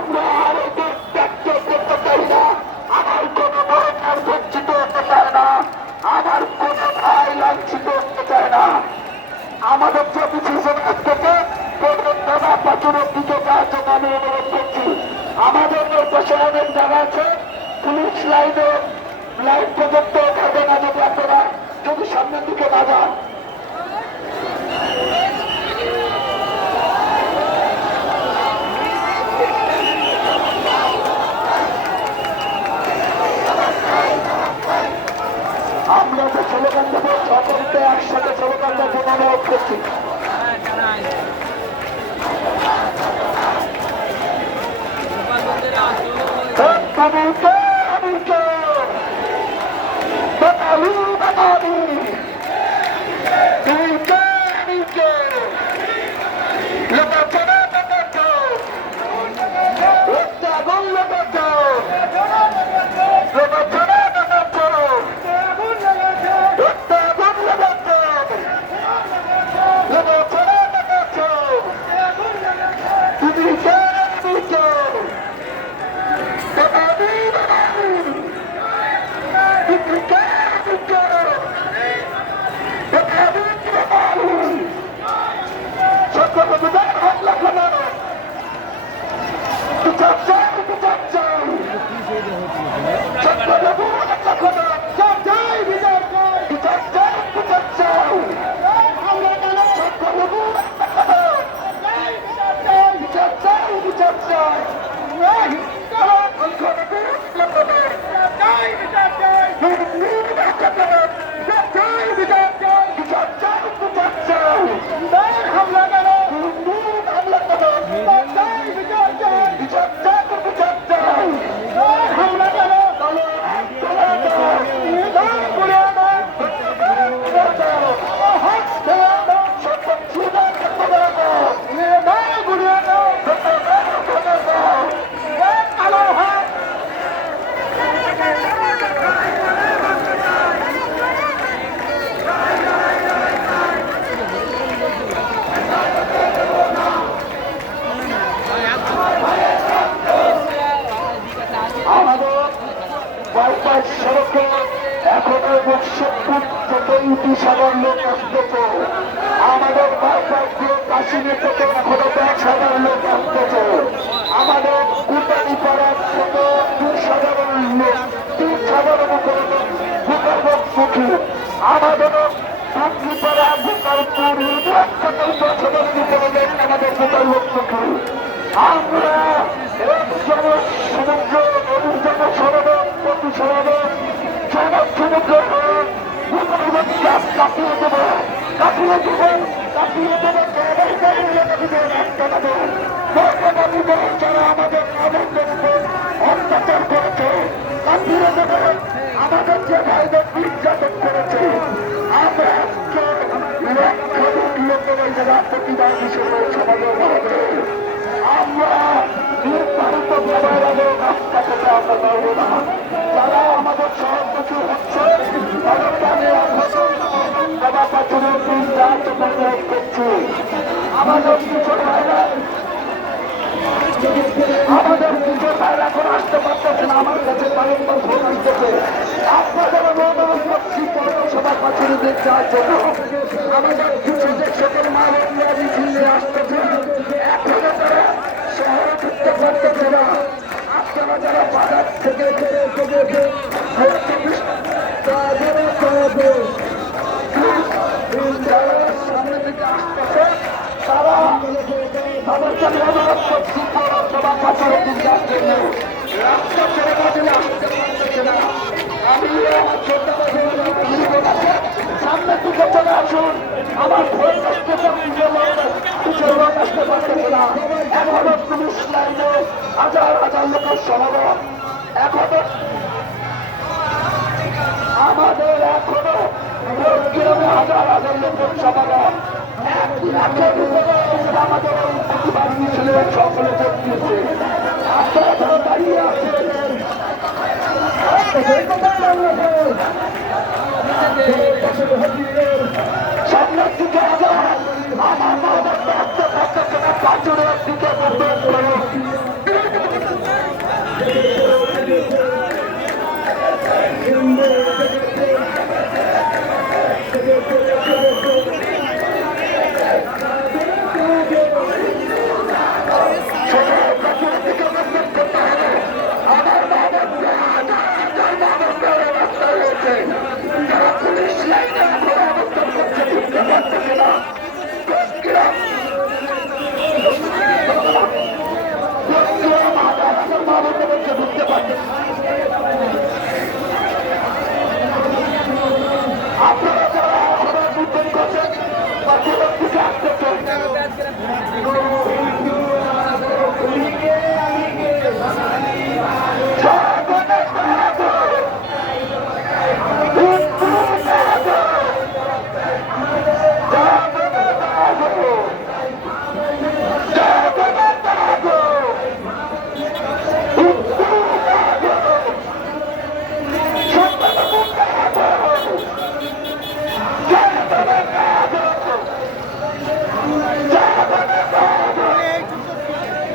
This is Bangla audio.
আমরা আর দেশ ত্যাগ করতে চাই না। আমার কোনো ভোটার বঞ্চিত হতে চায় না, আমার কোনো ভাই লাঞ্ছিত হতে চায় না। আমাদের যে কিছু সমাজ থেকে দাদা পাচনের দিকে যাওয়ার জন্য আমি অনুরোধ করছি। আমাদের পাশে অনেক জায়গা আছে, পুলিশ লাইন পর্যন্ত থাকবে না যদি আপনারা যদি সামনের দিকে না যান। আমরা যে স্লোগান দেবো সকলকে একসাথে স্লোগানটা অনুরোধ করছি। সাধারণ লোক আসতেছে, আমাদের কাশিনে থেকে এখনো 10,000 লোক আসতেছে, আমাদের কুটানি পাড়ার থেকে 2,000 লোক 3,000 উপরে ভূতারমুখী, আমাদের পাড়া ভূতারপুর উপরে আমাদের ভূতারমুখী। আমরা সমুদ্র জনসমাবেশ প্রতিসমাবেশ সমুদ্র কাটিয়ে দেবো কাটিয়ে দেবো কাটিয়ে দেবো যারা আমাদের নাগরিকদের উপর অত্যাচার করেছে, কাটিয়ে দেবো আমাদের যে ভাইদের নির্যাতন করেছে। আমরা আজকে লক্ষাধিক লোকের এই জায়গা প্রতিবাদ হিসেবে সমাজের হবে। আমরা নির্ধারিত ব্যবহারে রাস্তা থেকে আমরা পারবো না। যারা আমাদের সব কিছু হচ্ছে তাদেরকে আমি বাবা পাচনের দিন রাত অনুরোধ করছি। আমাদের কিছু ভাইরা এখন আসতে পারতেছে না, আমার কাছে বারংবার ফোন আসতেছে। আপনাদের অনুরোধ করছি পৌরসভা পাচনের দিন যাওয়ার জন্য। আমাদের কিছু যে সকল মানবীয় মিছিলে আসতেছে, এখনো তারা শহরে ঢুকতে পারতেছে না। আপনারা যারা বাজার থেকে সামনে থেকে আসতেছে তারা তাদেরকে আমি অনুরোধ করছি পৌরসভা পাচনের দিন যাওয়ার জন্য। রাস্তা ছেড়ে বাজলে আসতে পারতেছে না। আমি আমার ছোট সামনে দিকে চলে আসুন। আমার ভোট আসতেছে কিছু লোক আসতে পারতেছে না। এখনো পুলিশ লাইনে হাজার হাজার লোকের সমাগম। এখনো আমাদের এখনো গ্রামে হাজার হাজার লোকের সমাগম। 1 লাখের উপরে আমাদের এই প্রতিবাদ মিছিলে সকলে ভোট দিয়েছে। আপনারা যারা দাঁড়িয়ে আছেন সামনের দিকে আবার আমার পাচনের দিকে ঢুকতে পারতেন না।